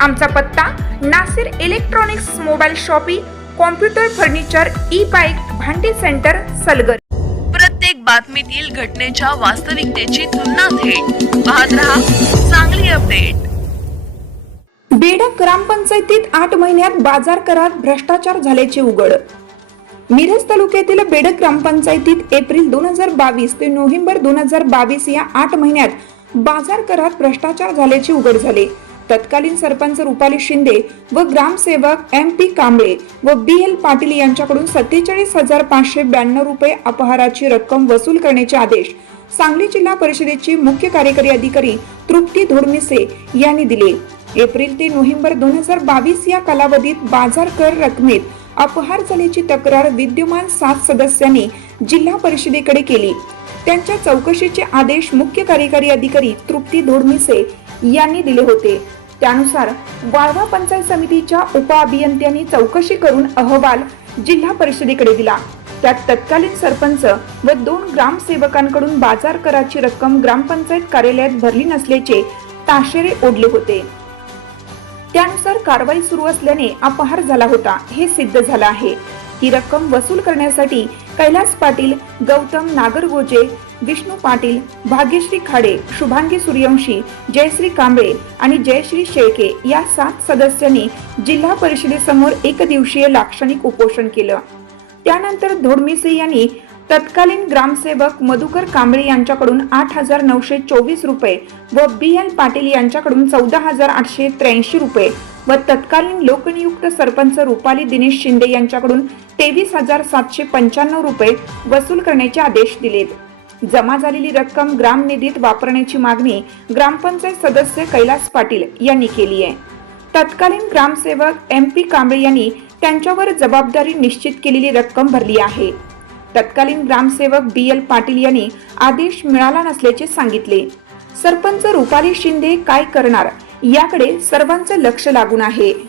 आमचा पत्ता Nasir electronics mobile shoppe computer furniture e bike भांडी सेंटर सलगर. प्रत्येक बातमीतील घटनेच्या वास्तविकतेची तुलना थेट. पाहत रहा चांगली अपडेट. बेडक ग्रामपंचायतीत आठ महिन्यात बाजार करात भ्रष्टाचार झाल्याचे उघड. मिरज तालुक्यातील बेडक ग्रामपंचायतीत एप्रिल दोन हजार बावीस ते नोव्हेंबर दोन हजार बावीस या आठ महिन्यात बाजार करात भ्रष्टाचार झाल्याचे उघड झाले. तत्कालीन सरपंच रुपाली शिंदे व ग्रामसेवक एम पी कांबळे व बी एल पाटील यांच्याकडून सत्तेचाळीस हजार पाचशे ब्याण्णव रुपये अपहाराची रक्कम वसूल करण्याचे आदेश सांगली जिल्हा परिषदेचे मुख्य कार्यकारी अधिकारी तृप्ती धोडमिसे यांनी दिले. एप्रिल ते नोव्हेंबर दोन हजार बावीस या कालावधीत बाजार कर रकमेत अपहार झाल्याची तक्रार विद्यमान सात सदस्यांनी जिल्हा परिषदेकडे केली. त्यांच्या चौकशीचे आदेश मुख्य कार्यकारी अधिकारी तृप्ती धोडमिसे यांनी दिले होते. त्यानुसार वाळवा पंचायत समितीच्या उपअभियंत्यांनी चौकशी करून अहवाल जिल्हा परिषदेकडे दिला. त्यात तत्कालीन सरपंच व दोन ग्रामसेवकांकडून बाजार कराची रक्कम ग्रामपंचायत कार्यालयात भरली नसल्याचे ताशेरे ओढले होते. त्यानुसार कारवाई सुरू असल्याने अपहार झाला होता हे सिद्ध झालं आहे. ही रक्कम वसूल करण्यासाठी कैलास पाटील गौतम नागरगोजे विष्णू पाटील भाग्यश्री खाडे शुभांगी सूर्यवंशी जयश्री कांबळे आणि जयश्री शेळके या सात सदस्यांनी जिल्हा परिषदेसमोर एक दिवसीय लाक्षणिक उपोषण केलं. त्यानंतर धोडमिसे यांनी तत्कालीन ग्रामसेवक मधुकर कांबळे यांच्याकडून आठ हजार नऊशे चोवीस रुपये व बी एल पाटील यांच्याकडून चौदा हजार आठशे त्र्याऐंशी रुपये व तत्कालीन लोकनियुक्त सरपंच रुपाली दिनेश शिंदे यांच्याकडून तेवीस हजार सातशे पंच्याण्णव रुपये वसूल करण्याचे आदेश दिलेत. जमा झालेली रक्कम ग्राम निधीत वापरण्याची मागणी ग्रामपंचायत सदस्य कैलास पाटील यांनी केली आहे. तत्कालीन ग्रामसेवक एम पी कांबळे यांनी त्यांच्यावर जबाबदारी निश्चित केलेली रक्कम भरली आहे. तत्कालीन ग्रामसेवक बी एल पाटील यांनी आदेश मिळाला नसल्याचे सांगितले. सरपंच रुपाली शिंदे काय करणार? याकडे सर्वांचं लक्ष लागून आहे.